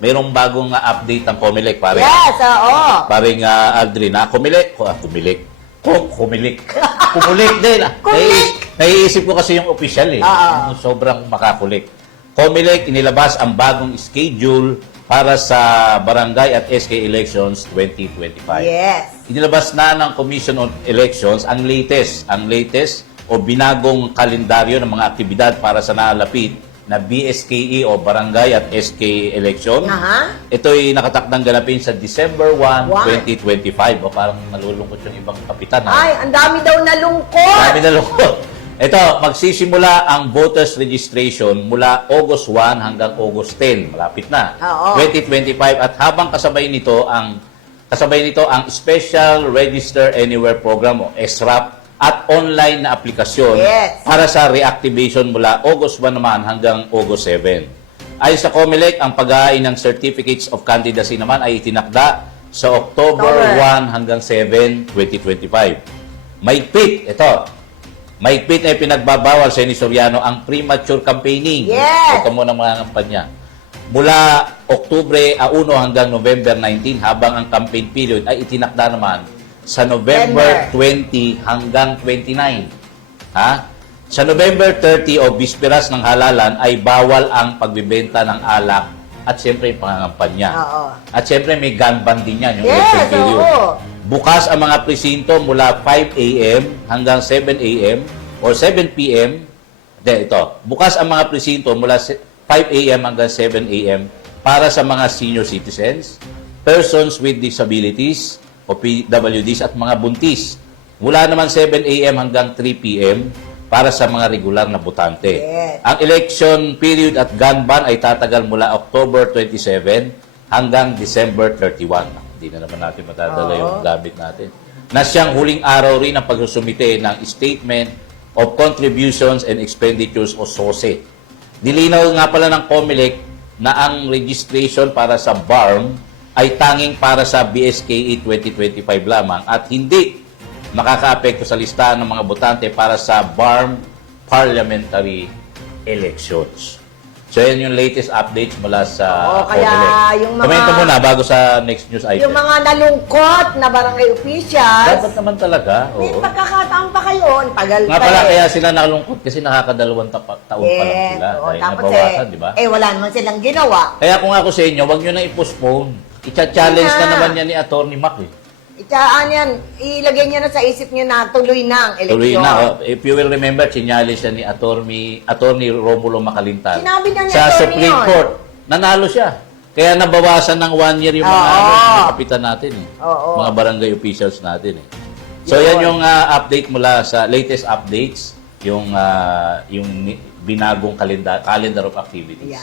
mayroong bagong update ng Comelec, pare. Yes, oo. Paring Aldrin, Comelec. Comelec. Kumulik din. Kumilik! Naiisip ko kasi yung official eh. Oo. Yung sobrang makakulik. Comelec inilabas ang bagong schedule para sa barangay at SK elections 2025. Yes. Inilabas na ng Commission on Elections ang latest o binagong kalendaryo ng mga aktibidad para sa nalalapit na BSKE o Barangay at SK election. Ito ay nakatakdang ganapin sa December 1, 2025. O parang nalulungkot yung ibang kapitan. Ay, ang dami daw nalungkot. Dami nalungkot. Ito, magsisimula ang voters registration mula August 1 hanggang August 10. Malapit na. 2025. At habang kasabay nito ang Special Register Anywhere Program o SRAP at online na aplikasyon para sa reactivation mula August 1 naman hanggang August 7. Ayon sa Comelec, ang pag-aay ng Certificates of Candidacy naman ay itinakda sa October 1 hanggang 7, 2025. Mahigpit ay pinagbabawal sa Soriano ang premature campaigning. Ito muna mga kampanya. Mula Oktubre 1 hanggang November 19 habang ang campaign period ay itinakda naman sa November 20 hanggang 29. Sa November 30 o bisperas ng halalan ay bawal ang pagbibenta ng alak at siyempre yung pangangampanya. At siyempre may gun ban din yan, yung election period. Bukas ang mga presinto mula 5 a.m. hanggang 7 a.m. or 7 p.m. Bukas ang mga presinto mula 5 a.m. hanggang 7 a.m. para sa mga senior citizens, persons with disabilities, o PWDs at mga buntis. Mula naman 7 a.m. hanggang 3 p.m. para sa mga regular na botante. Ang election period at gun ban ay tatagal mula October 27 hanggang December 31. Hindi na naman natin matadala yung gamit natin. Na siyang huling araw rin ang pagsusumite ng Statement of Contributions and Expenditures o SOSE. Nilinaw nga pala ng Comelec na ang registration para sa BARM ay tanging para sa BSKE 2025 lamang at hindi makakaapekto sa listahan ng mga botante para sa BARM parliamentary elections. So, yan yung latest updates mula sa Comelec. Komento muna bago sa next news item. Yung mga nalungkot na barangay officials. Dapat naman talaga. May pagkakataon pa kayo. Tagal nga pala, kaya sila nalungkot kasi nakakadalawang taon pa lang sila. Dahil nabawasan, di ba? Wala naman silang ginawa. Kaya kung ako sa inyo, wag nyo na i-postpone. I-challenge na naman yan ni Atty. Mac eh. Ilagay niyo na sa isip niyo na tuloy na ang eleksyon. Tuloy na. If you will remember, sinyali siya ni Atty. Romulo Macalintar. Sinabi na ni sa Supreme Court. Nanalo siya. Kaya nabawasan ng 1 year yung mga kapitan natin. Mga barangay officials natin. So yan yung update mula sa latest updates, yung binagong calendar of activities.